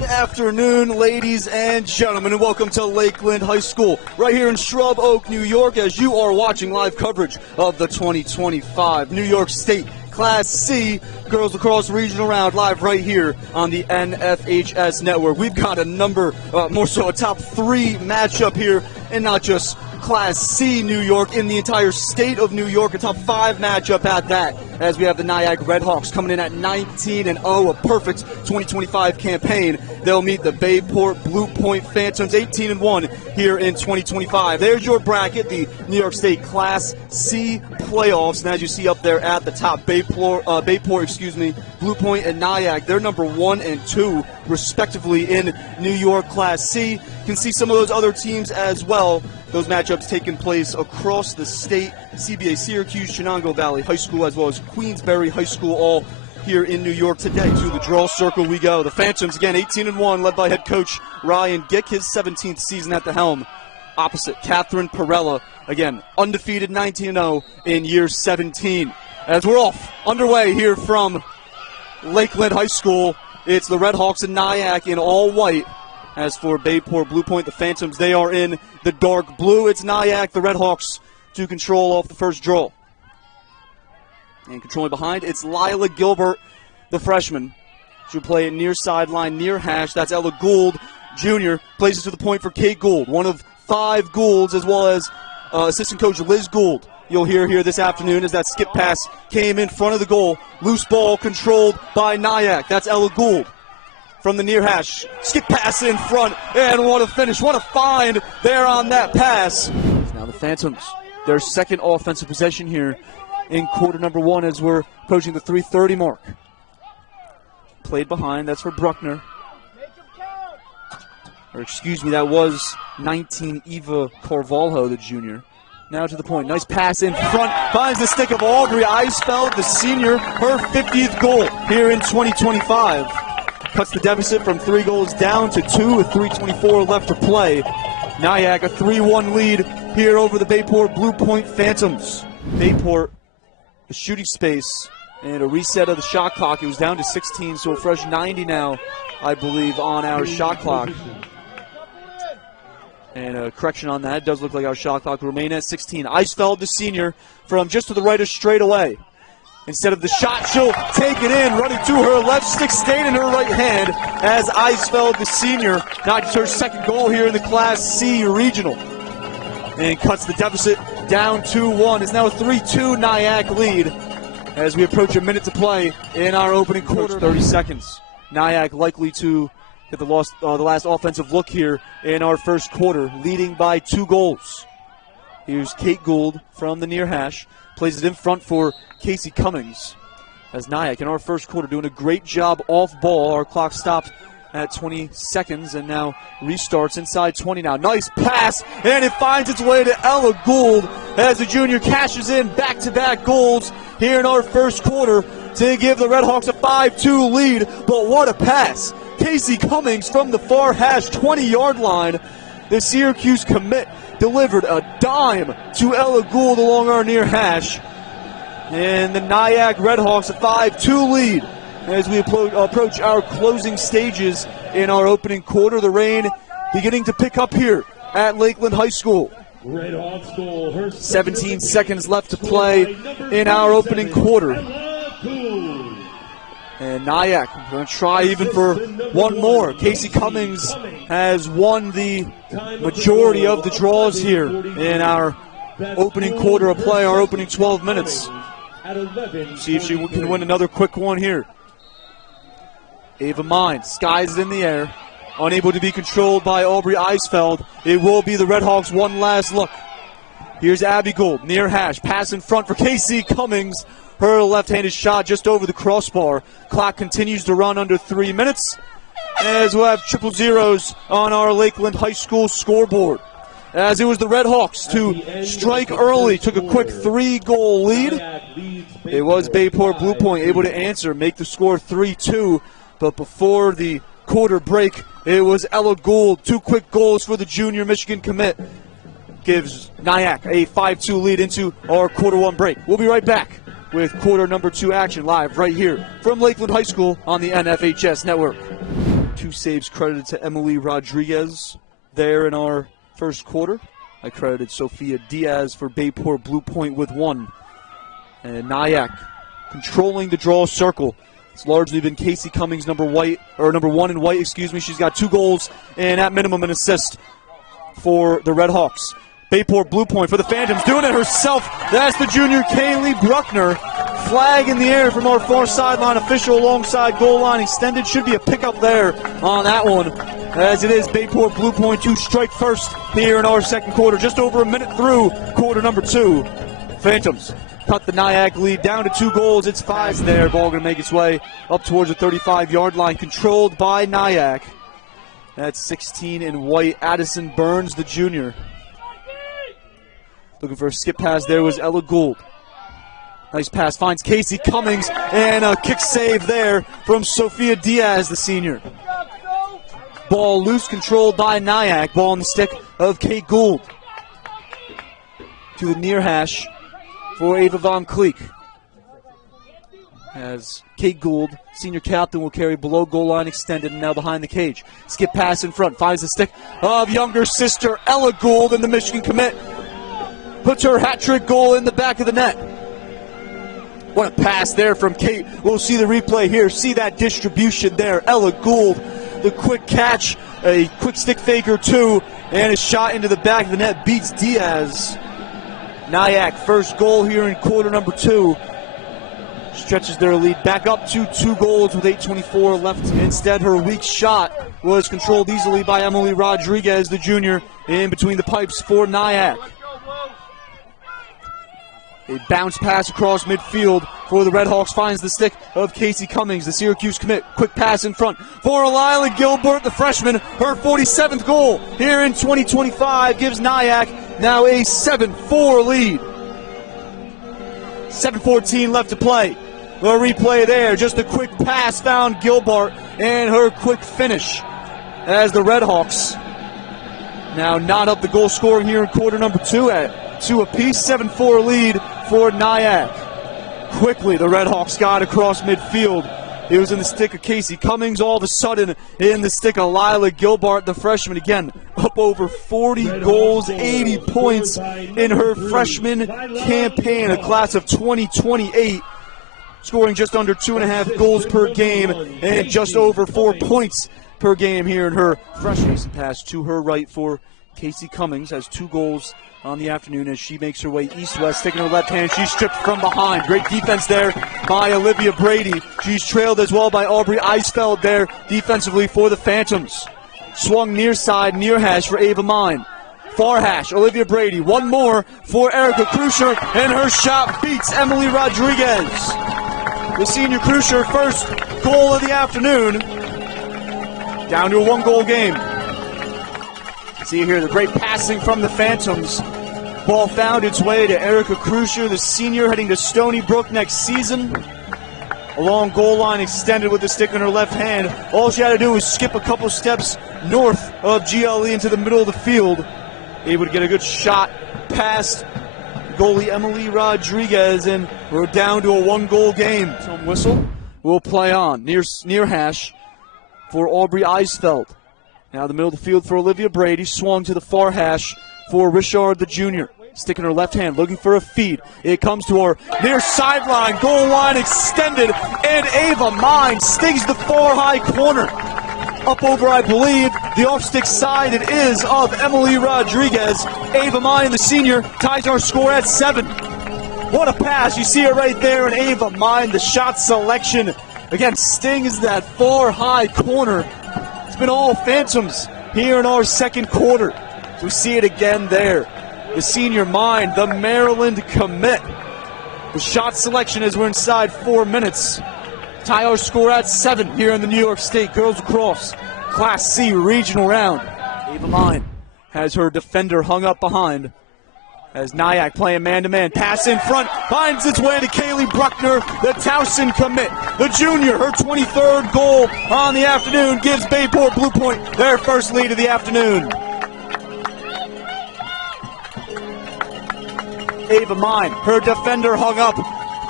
Good afternoon, ladies and gentlemen, and welcome to Lakeland High School, right here in Shrub Oak, New York, as you are watching live coverage of the 2025 New York State Class C Girls Lacrosse Regional Round, live right here on the NFHS Network. We've got a top 3 matchup here, and not just Class C New York, in the entire state of New York, a top 5 matchup at that, as we have the Nyack Redhawks coming in at 19-0, a perfect 2025 campaign. They'll meet the Bayport-Blue Point Phantoms, 18-1 here in 2025. There's your bracket, the New York State Class C playoffs, and as you see up there at the top, Bayport, Blue Point and Nyack, they're number 1 and 2 respectively in New York Class C. You can see some of those other teams as well. Those matchups taking place across the state. CBA Syracuse, Shenango Valley High School, as well as Queensbury High School, all here in New York today. To the draw circle we go. The Phantoms, again, 18-1, led by head coach Ryan Gick, his 17th season at the helm. Opposite, Catherine Perella, again, undefeated, 19-0 in year 17. As we're off, underway here from Lakeland High School, it's the Redhawks and Nyack in all white. As for Bayport-Blue Point, the Phantoms, they are in the dark blue. It's Nyack, the Redhawks, to control off the first draw. And controlling behind, it's Lila Gilbert, the freshman. She'll play it near sideline, near hash. That's Ella Gould, Jr. Plays it to the point for Kate Gould, one of 5 Goulds, as well as assistant coach Liz Gould. You'll hear here this afternoon as that skip pass came in front of the goal. Loose ball controlled by Nyack. That's Ella Gould. From the near hash, skip pass in front, and what a finish, what a find there on that pass. Now the Phantoms, their second offensive possession here in quarter number 1 as we're approaching the 3:30 mark. Played behind, that's for Bruckner. Or excuse me, that was 19 Eva Carvalho, the junior. Now to the point, nice pass in front, finds the stick of Aubrey Eisfeld, the senior, her 50th goal here in 2025. Cuts the deficit from 3 goals down to 2 with 3:24 left to play. Nyack a 3-1 lead here over the Bayport Blue Point Phantoms. Bayport, a shooting space and a reset of the shot clock. It was down to 16, so a fresh 90 now, I believe, on our shot clock. And a correction on that, it does look like our shot clock will remain at 16. Eisfeld, the senior, from just to the right of straight away. Instead of the shot, she'll take it in, running to her left, stick staying in her right hand as Eisfeld, the senior, notches her second goal here in the Class C Regional. And cuts the deficit down 2-1. It's now a 3-2 Nyack lead as we approach a minute to play in our opening quarter. 30 seconds. Nyack likely to get the last offensive look here in our first quarter, leading by 2 goals. Here's Kate Gould from the near hash. Plays it in front for Casey Cummings. As Nyack in our first quarter doing a great job off ball. Our clock stopped at 20 seconds and now restarts inside 20 now. Nice pass, and it finds its way to Ella Gould as the junior cashes in back-to-back goals here in our first quarter to give the Redhawks a 5-2 lead. But what a pass. Casey Cummings from the far hash 20-yard line. The Syracuse commit delivered a dime to Ella Gould along our near hash. And the Nyack Redhawks a 5-2 lead as we approach our closing stages in our opening quarter. The rain beginning to pick up here at Lakeland High School. 17 seconds left to play in our opening quarter. And Nyack going to try even for one more. Casey Cummings has won the majority of the draws here in our opening quarter of play, our opening 12 minutes. See if she can win another quick one here. Ava Mine skies in the air, unable to be controlled by Aubrey Eisfeld. It will be the Redhawks' one last look. Here's Abby Gould, near hash, pass in front for Casey Cummings. Her left-handed shot just over the crossbar. Clock continues to run under 3 minutes as we'll have triple zeros on our Lakeland High School scoreboard. As it was the Redhawks to strike early, took a quick 3-goal lead. It was Bayport Blue Point able to answer, make the score 3-2. But before the quarter break, it was Ella Gould. 2 quick goals for the junior Michigan commit. Gives Nyack a 5-2 lead into our quarter 1 break. We'll be right back with quarter number 2 action live right here from Lakeland High School on the NFHS Network. 2 saves credited to Emily Rodriguez there in our first quarter. I credited Sophia Diaz for Bayport-Blue Point with 1. And Nyack controlling the draw circle. It's largely been Casey Cummings, number 1 in white, excuse me. She's got 2 goals and at minimum an assist for the Red Hawks. Bayport-Blue Point for the Phantoms, doing it herself. That's the junior Kaylee Bruckner. Flag in the air from our far sideline official alongside goal line extended. Should be a pickup there on that one. As it is, Bayport-Blue Point to strike first here in our second quarter. Just over a minute through quarter number 2. Phantoms cut the Nyack lead down to 2 goals. It's 5 there. Ball going to make its way up towards the 35-yard line. Controlled by Nyack. That's 16 in white. Addison Burns, the junior. Looking for a skip pass there was Ella Gould. Nice pass, finds Casey Cummings, and a kick save there from Sophia Diaz, the senior. Ball loose, controlled by Nyack. Ball on the stick of Kate Gould. To the near hash for Ava Von Cleek. As Kate Gould, senior captain, will carry below goal line extended and now behind the cage. Skip pass in front, finds the stick of younger sister Ella Gould, and the Michigan commit puts her hat-trick goal in the back of the net. What a pass there from Kate. We'll see the replay here. See that distribution there. Ella Gould, the quick catch, a quick stick fake or 2, and a shot into the back of the net beats Diaz. Nyack, first goal here in quarter number 2. Stretches their lead back up to 2 goals with 8:24 left. Instead, her weak shot was controlled easily by Emily Rodriguez, the junior, in between the pipes for Nyack. A bounce pass across midfield for the Red Hawks, finds the stick of Casey Cummings, the Syracuse commit. Quick pass in front for Lila Gilbert, the freshman. Her 47th goal here in 2025 gives Nyack now a 7-4 lead. 7:14 left to play. The replay there, just a quick pass found Gilbert, and her quick finish as the Red Hawks now knot up the goal scoring here in quarter number 2 at 2 apiece. 7-4 lead for Nyack. Quickly, the Red Hawks got across midfield. It was in the stick of Casey Cummings. All of a sudden, in the stick of Lila Gilbert, the freshman, again, up over 40 goals, 80 points in her freshman campaign, a class of 2028, scoring just under 2.5 goals per game and just over 4 points per game here in her freshman pass to her right for Casey Cummings. Has 2 goals on the afternoon as she makes her way east-west, sticking her left hand. She's stripped from behind. Great defense there by Olivia Brady. She's trailed as well by Aubrey Eisfeld there defensively for the Phantoms. Swung near side, near hash for Ava Mine. Far hash, Olivia Brady. One more for Erica Krusher, and her shot beats Emily Rodriguez. The senior Krusher, first goal of the afternoon. Down to a 1-goal game. See here the great passing from the Phantoms. Ball found its way to Erica Krusher, the senior, heading to Stony Brook next season. A long goal line extended with the stick in her left hand. All she had to do was skip a couple steps north of GLE into the middle of the field. Able to get a good shot past goalie Emily Rodriguez, and we're down to a 1-goal game. Some whistle will play on. Near hash for Aubrey Eisfeld. Now the middle of the field for Olivia Brady. Swung to the far hash for Richard the junior. Stick in her left hand, looking for a feed. It comes to her near sideline. Goal line extended, and Ava Mine stings the far high corner. Up over, I believe, the off-stick side. It is of Emily Rodriguez. Ava Mine, the senior, ties our score at 7. What a pass. You see it right there, and Ava Mine, the shot selection. Again, stings that far high corner. It's been all Phantoms here in our second quarter. We see it again there. The senior Mine, the Maryland commit. The shot selection as we're inside 4 minutes. Tie our score at 7 here in the New York State Girls Lacrosse Class C regional round. Ava Mine has her defender hung up behind. As Nyack playing man-to-man, pass in front, finds its way to Kaylee Bruckner, the Towson commit. The junior, her 23rd goal on the afternoon, gives Bayport-Blue Point their first lead of the afternoon. Ava Mine, her defender hung up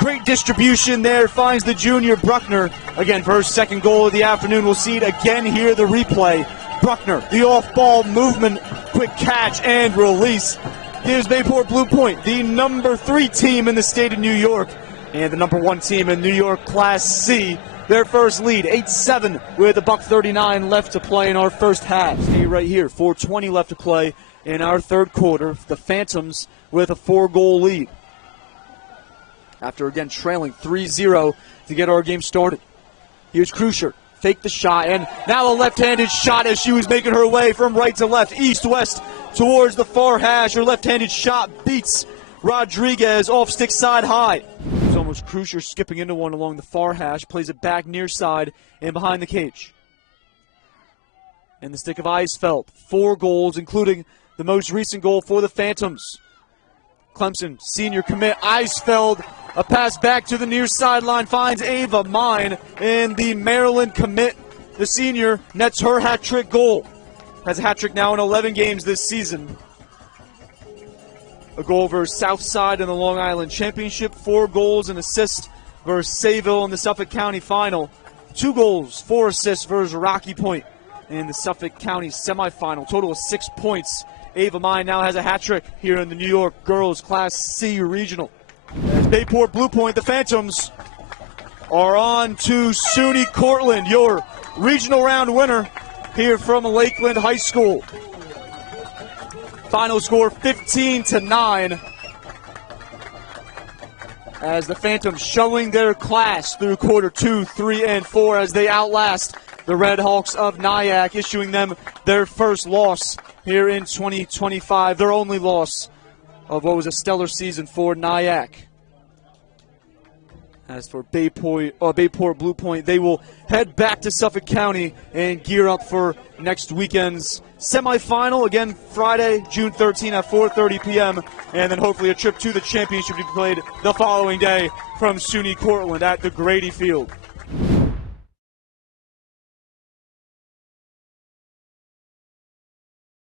Great distribution there, finds the junior Bruckner. Again, for her second goal of the afternoon. We'll see it again here, the replay. Bruckner, the off-ball movement, quick catch and release. Gives Bayport-Blue Point, the number 3 team in the state of New York, and the number 1 team in New York Class C, their first lead, 8-7, with $1:39 left to play in our first half. Stay right here, 4:20 left to play in our third quarter. The Phantoms with a 4-goal lead, after again trailing 3-0 to get our game started. Here's Krusher, fake the shot, and now a left-handed shot as she was making her way from right to left, east-west towards the far hash. Her left-handed shot beats Rodriguez off stick side high. It's almost Krusher skipping into one along the far hash, plays it back near side and behind the cage. And the stick of Eisfeld, 4 goals, including the most recent goal for the Phantoms. Clemson senior commit Eisfeld, a pass back to the near sideline, finds Ava Mine, and the Maryland commit, the senior, nets her hat-trick goal. Has a hat-trick now in 11 games this season. A goal versus Southside in the Long Island Championship, 4 goals and assists versus Sayville in the Suffolk County Final, 2 goals, 4 assists versus Rocky Point in the Suffolk County semifinal, total of 6 points. Ava Mine now has a hat-trick here in the New York Girls Class C Regional. As Bayport-Blue Point, the Phantoms are on to SUNY Cortland, your regional round winner here from Lakeland High School. Final score 15-9, as the Phantoms showing their class through quarter 2, 3, and 4 as they outlast the Red Hawks of Nyack, issuing them their first loss here in 2025, their only loss of what was a stellar season for Nyack. As for Bayport-Blue Point, they will head back to Suffolk County and gear up for next weekend's semifinal, again Friday, June 13 at 4:30 p.m., and then hopefully a trip to the championship to be played the following day from SUNY Cortland at the Grady Field.